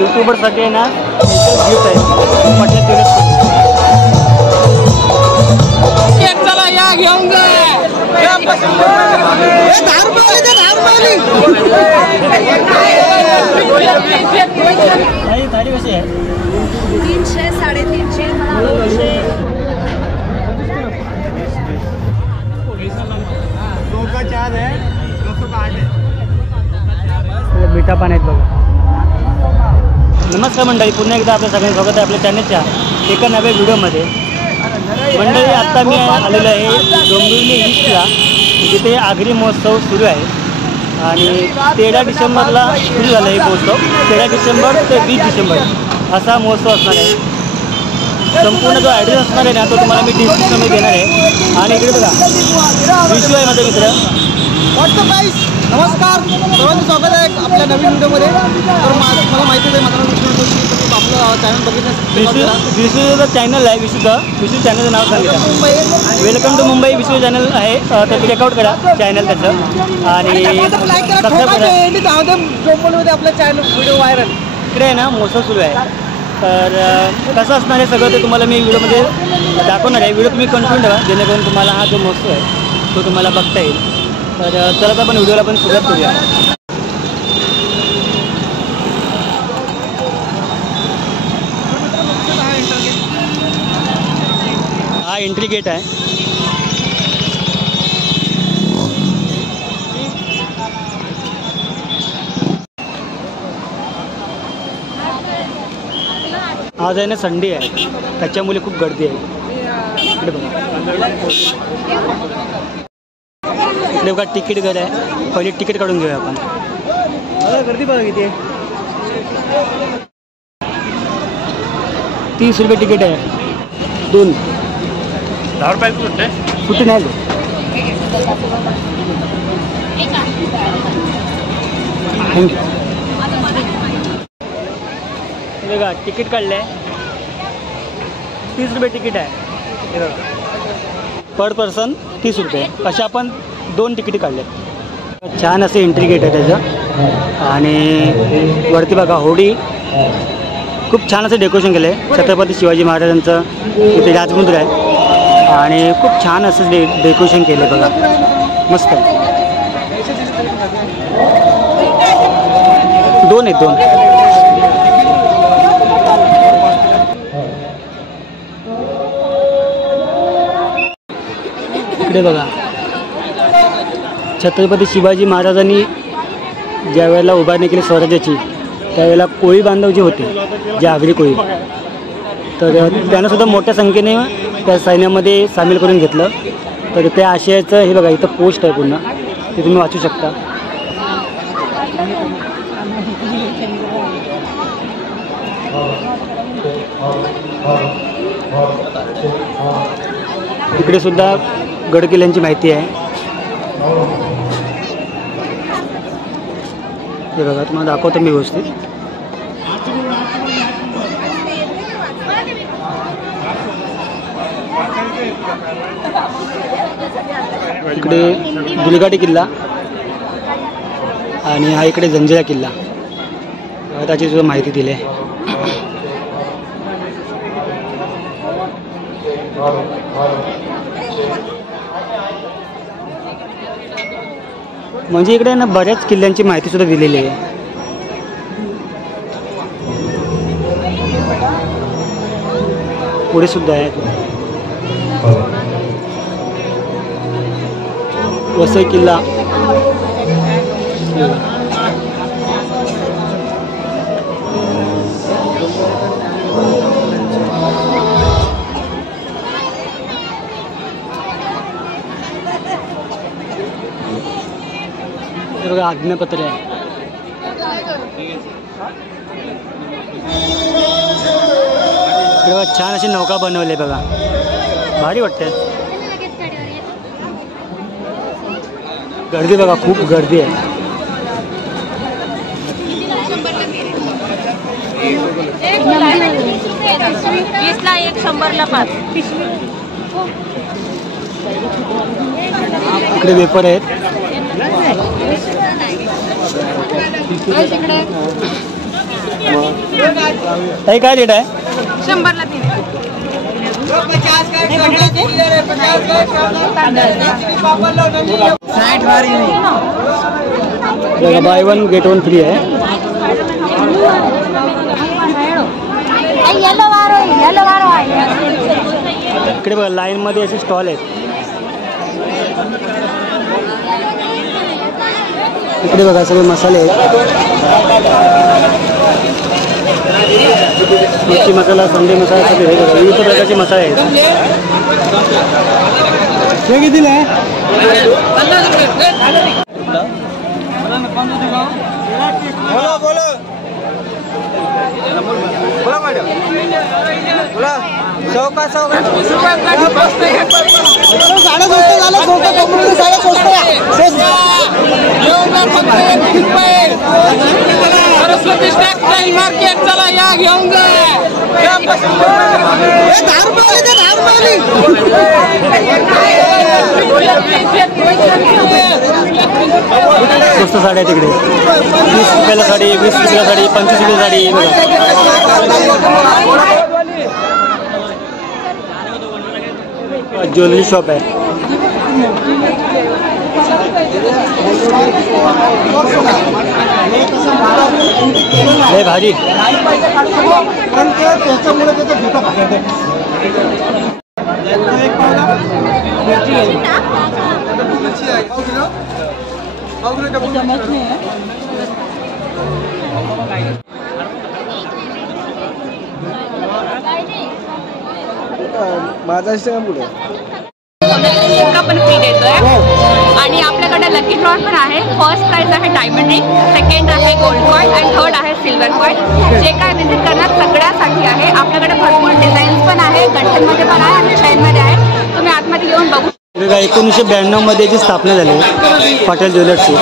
यूट्यूबरसाठी आहे ना गिफ्ट आहे म्हटलं चला या घेऊन जा थाळी कशी आहे 300 350 मीठा पान आहेत बघा. नमस्कार मंडळी, पुन्हा एकदा आपल्या सगळ्यांचं स्वागत आहे आपल्या चॅनलच्या एका नव्या व्हिडिओमध्ये. मंडळी आत्ता मी आलेलो आहे डोंबिवली ईस्टला, जिथे आगरी महोत्सव सुरू आहे आणि 13 डिसेंबरला सुरू झाला आहे महोत्सव. 13 डिसेंबर ते 20 डिसेंबर असा महोत्सव असणार आहे. संपूर्ण जो ॲड्रेस असणार आहे ना तो तुम्हाला मी डिस्क्रिप्शनमध्ये देणार आहे. आणि इकडे बघा विशू आहे माझा मित्र. नमस्कार, सर्वांचं स्वागत आहे आपल्या नवीन व्हिडिओमध्ये. तर मला माहिती आहे माझं आपलं चॅनल बघितलं. विशूचं चॅनल आहे विशू चॅनलचं नाव सांगितलं. Welcome to Mumbai Vishu channel आहे, तर चेकआउट करा चॅनल त्याचं आणि आपलं चॅनल व्हिडिओ व्हायरल. इकडे आहे ना महोत्सव सुरू आहे. तर कसं असणार आहे सगळं ते तुम्हाला मी व्हिडिओमध्ये दाखवणार आहे. व्हिडिओ तुम्ही कंटिन्यू ठेवा जेणेकरून तुम्हाला हा जो महोत्सव आहे तो तुम्हाला बघता येईल. तर चला आपण व्हिडिओला पण सुरुवात करूया. हा एंट्री गेट आहे. आज आहे ना संडे आहे, त्याच्यामुळे खूप गर्दी आहे. इकडे बघा इकडे बघा तिकीट घर आहे. पहिले तिकीट काढून घेऊया आपण. गर्दी बघा किती आहे. 30 रुपये तिकीट आहे. 2 10 रुपये कुठे नाही. थँक्यू. बघा तिकीट काढलं आहे. 30 रुपये तिकीट आहे. पर पर्सन 30 रुपये. अशा आपण 2 तिकीट काढले. छान असे एंट्री गेट आहे त्याचं. आणि वरती बघा होडी. खूप छान असं डेकोरेशन केलं आहे. छत्रपती शिवाजी महाराजांचं इथे राजमुद्र आहे आणि खूप छान असं डेकोरेशन केलं आहे बघा. मस्त आहे. 2 आहेत 2. इकडे बघा छत्रपती शिवाजी महाराजांनी ज्या वेळेला उभारणी केली स्वराज्याची त्यावेळेला कोळी बांधव जे होते, जे आगरी कोळी, तर त्यांनासुद्धा मोठ्या संख्येने त्या सैन्यामध्ये सामील करून घेतलं. तर त्या आशयाचं हे बघा इथं पोस्ट आहे पूर्ण, ते तुम्ही वाचू शकता. इकडे सुद्धा गडकिल्ल्यांची माहिती आहे. हे बघा तुम्हाला दाखवतो मी व्यवस्थित. इकडे दुलगाडी किल्ला आणि हा इकडे जंजिरा किल्ला, त्याची सुद्धा माहिती दिली आहे. म्हणजे इकडे ना बऱ्याच किल्ल्यांची माहिती सुद्धा दिलेली आहे. पुढे सुद्धा आहे वसई किल्ला. बघा आज्ञापत्र आहे. बघा छान अशी नौका बनवली बघा, भारी वाटते. गर्दी बघा, खूप गर्दी आहे. इकडे वेपर आहेत. ताई काय रेट आहे? 100ला 3. बघा बाय 1 गेट 1 फ्री आहे. इकडे बघा लाईन मध्ये असे स्टॉल आहेत. इकडे बघा सगळे मसाले आहेत. मिरची मसाला, संडे मसाला सगळे हे बघा विविध प्रकारचे मसाले आहेत. हे कितीला आहे? बोला मॅडम, बोला. साड्या स्वस्त झालं, साड्या स्वस्त मार्केट चला या घेऊन जा. 10 रुपये स्वस्त साड्या तिकडे 20 रुपयाला साडी, 20 रुपयाला साडी, 25 रुपयाला साडी. ज्वेलरी शॉप आहे. लय भारी. त्याच्यामुळे त्याचा धोका पाहिजे. माझा पुढे लिंका पण फ्री देतोय. आणि आपल्याकडे लकी ड्रॉ पण आहे. फर्स्ट प्राइज आहे डायमंड रिंग, सेकंड आहे गोल्ड कॉइन आणि थर्ड आहे सिल्वर कॉइन. जे काय विजिट करणार सगळ्यासाठी आहे. आपल्याकडे भरपूर डिझाईन्स पण आहे, गंठनमध्ये पण आहे आणि चैनमध्ये आहे. तुम्ही आतमध्ये येऊन बघू. 1992 मध्ये जी स्थापना झाली पटेल ज्वेलर्सची.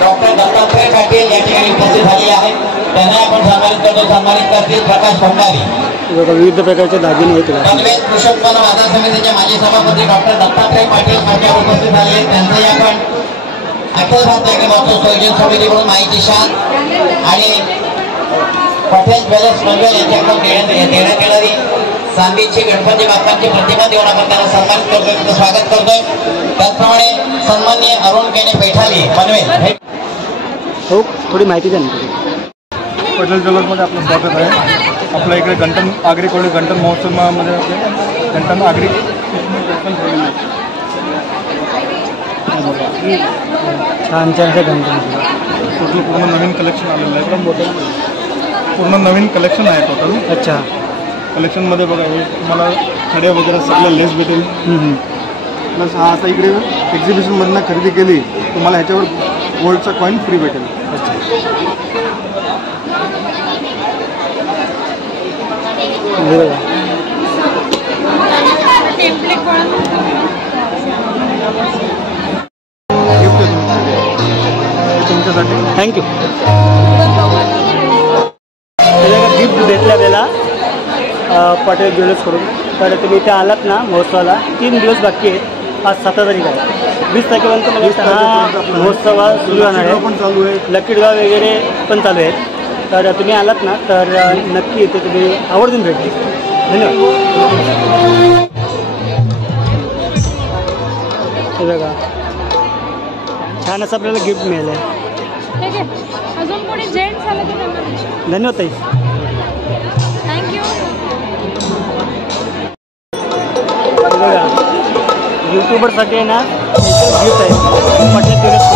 डॉक्टर दत्तात्रय पाटील या ठिकाणी उपस्थित झालेले आहेत. त्यांना आपण सन्मानित करतील प्रकाश भंडारी. विविध प्रकारचे दागिने आहेत. कृषी उत्पन्न बाजार समितीचे माजी सभापती डॉक्टर दत्तात्रय पाटील माझ्या उपस्थित झाले आहेत. त्यांचंही आपण अखिल भारतीय संयोजन समितीकडून माहिती शान आणि पटेल ज्वेलर्स मंडळ यांच्याकडून देण्यात येणारी सांगलीची गणपती बाप्पांची प्रतिमा देऊन आपण त्यांना सन्मानित करतोय, स्वागत करतोय. त्याचप्रमाणे सन्माननीय अरुण केने पैठाली पनवेल. हो, थोडी माहिती द्या ना. पटेल ज्वेलर्समध्ये आपलं स्वागत आहे. आपल्या इकडे गंटन आगरी कोळी गंटन महोत्सवामध्ये गंटन आगरी छान छान असे गंटन. पूर्ण नवीन कलेक्शन आलेलं आहे. एकदम मोठं पूर्ण नवीन कलेक्शन आहे टोटल. अच्छा. कलेक्शनमध्ये बघा हे तुम्हाला खड्या वगैरे सगळ्या लेस भेटेल. प्लस हा आता इकडे एक्झिबिशनमधनं खरेदी केली तुम्हाला ह्याच्यावर गोल्डचा कॉईन फ्री भेटेल. तुमच्यासाठी थँक्यू. गिफ्ट भेटलं आपल्याला पटेल ज्वेलर्सकडून. तर तुम्ही इथे आलात ना महोत्सवाला, 3 दिवस बाकी आहेत. आज 7 तारीख आहे. 20 तारखेपर्यंत मला हा महोत्सव सुरू होणार आहे. पण चालू आहे. लकी ड्रॉ वगैरे पण चालू आहेत. तर तुम्ही आलात ना तर नक्की इथे तुम्ही आवर्जून भेट द्या. धन्यवाद. हे बघा छान असं आपल्याला गिफ्ट मिळालं आहे. अजून कोणी जेंट्स आलं की धन्यवाद ताई. थँक्यू. बघा यूट्यूबरसाठी आहे ना गिफ्ट आहे पटेल ज्वेलर्स.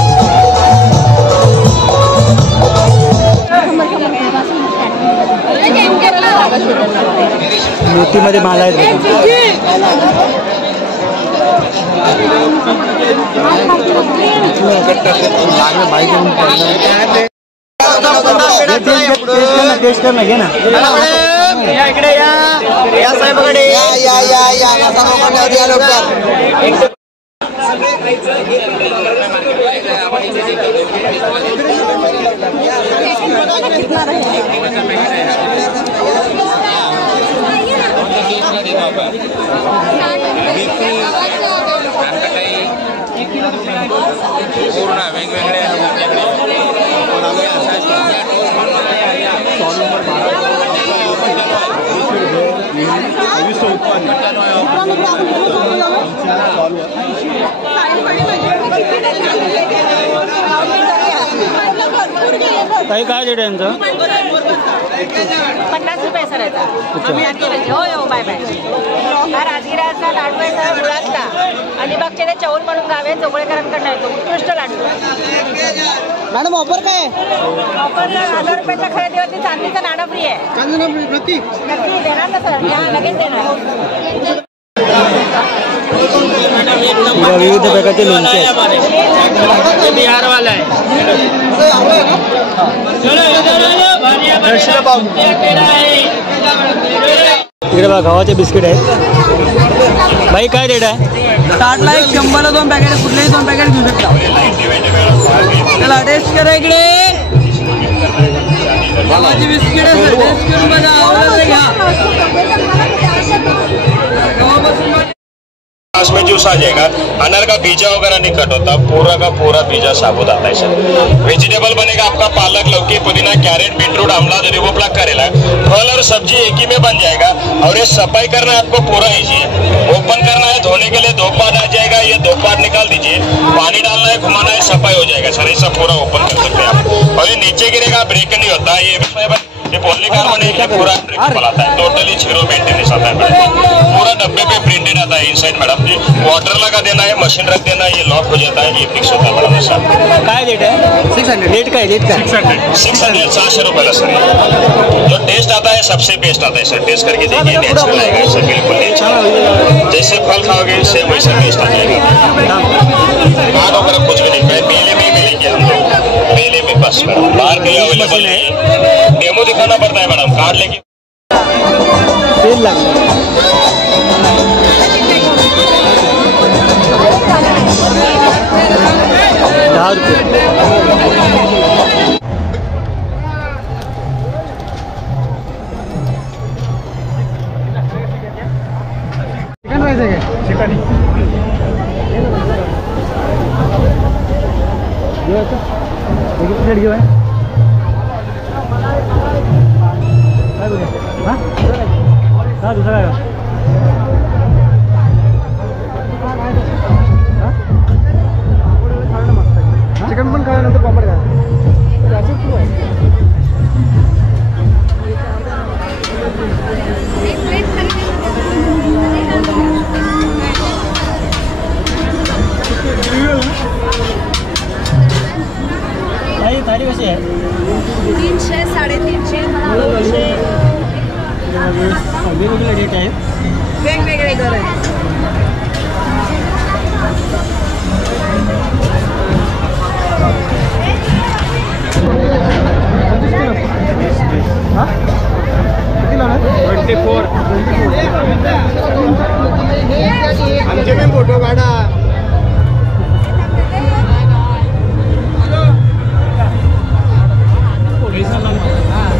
मोतीमध्ये माला आहेत. टेस्ट कर ना, घे ना. इकडे या साहेबाकडे या पूर्ण वेगवेगळ्या चालू आहे. काही काय रेट आहे यांचं? 50 रुपये सर याचा. हो हो बाय बाय. हा राजगिराचा लाडू आहे सर गुळातला. अलिबागचे ते चौल म्हणून गाव आहे, चोगळेकरांकडनं येतो. उत्कृष्ट लाडू. मॅडम ऑफर काय ऑफर 1000 रुपयाच्या खरेदीवरती चांदीचा नाणं फ्री आहे. चांदना प्रतीक नक्की देणार ना सर, या लगेच देणार. विविध प्रकारचे लोणचे आहेत. बिहारवाला आहे. इकडे बघा गव्हाचे बिस्किट आहेत. बाई काय रेट आहे? स्टार्टला एक 100ला 2 पॅकेट, कुठलेही 2 पॅकेट घेऊ शकता. त्याला टेस्ट करा इकडे. गव्हाची बिस्किट आहे सर, टेस्ट करून बघा, आवडलं तर घ्या. में जूस आ जाएगा. अनार का बीजा वगैरह नहीं कट होता, पूरा का पूरा बीजा साबुत आता है सर. वेजिटेबल बनेगा आपका पालक, लौकी, पुदीना, कैरेट, बीटरूट, आंवला, वो करेला. फल और सब्जी एक ही में बन जाएगा. और ये सफाई करना है आपको पूरा इजी है. ओपन करना है, धोने के लिए 2 पार्ट आ जाएगा. ये 2 पार्ट निकाल दीजिए, पानी डालना है, घुमाना है, सफाई हो जाएगा सर. ऐसा पूरा ओपन कर सकते हैं आप. और ये नीचे गिरेगा, ब्रेक नहीं होता. ये पॉलीकार्बोनेट है, पूरा ब्रेकेबल आता है. टोटली 0 मेंटेनेंस आता है मैडम. पूरा डब्बे पे प्रिंटेड आता है इनसाइड मैडम. जी वाटर लगा देना है, मशीन रख देना है, ये लॉक हो जाता है. ये फिक्स होता है मैडम सर. काय रेट आहे? 600. रेट काय? रेट काय? 600 700 रुपये सर. जो टेस्ट आता है सबसे बेस्ट आता है सर. टेस्ट करके देखिए, नेचुरल आएगा सर, बिल्कुल नेचुरल. जैसे फल खाओगे सेम वैसा टेस्ट आ जाएगा. कार्ड वगैरह कुछ भी नहीं, मेले में ही मिलेंगे हम लोग. मेले में बस मैडम, बाहर भी अवेलेबल है. डेमो दिखाना पड़ता है मैडम, कार्ड लेके. तेल लागलं. 10 रुपये. चिकन राईस आहे काय? चिकन प्लेट घेऊ आहे. हां दुसरा काय? चिकन पण खाल्यानंतर पापड खा. थाळी कशी आहे? 300 350 वेगवेगळे रेट आहेत. वेगवेगळे दर आहेत. किती लावणार? 24. आमचे पण फोटो काढा.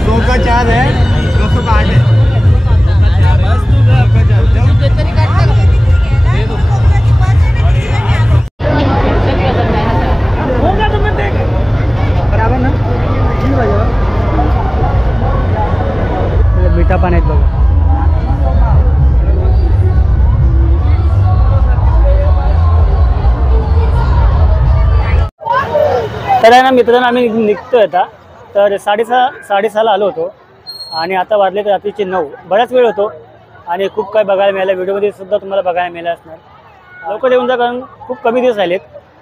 दो का 4 है, 200 का 8 है. बराबर ना? मिठा पाणी आहेत बघा. तर आहे ना मित्रांनो, आम्ही निघतोय आता. तर 6:30 आलो होतो आणि आता वाजले तर रात्रीचे 9. बराच वेळ होतो आणि खूप काही बघायला मिळालं. व्हिडिओमध्ये सुद्धा तुम्हाला बघायला मिळालं असणार. लवकर येऊन जा, कारण खूप कमी दिवस राहिलेत.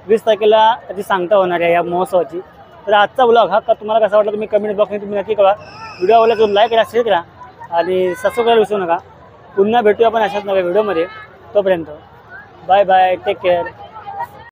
20 तारखेला त्याची सांगता होणार आहे या महोत्सवाची. तर आजचा ब्लॉग हा का तुम्हाला कसा वाटला तुम्ही कमेंट बॉक्समध्ये तुम्ही नक्की कळवा. व्हिडिओ आवडला तर लाईक करा, शेअर करा आणि सबस्क्राईब करायला विसरू नका. पुन्हा भेटूया आपण अशाच नव्या व्हिडिओमध्ये. तोपर्यंत बाय बाय, टेक केअर.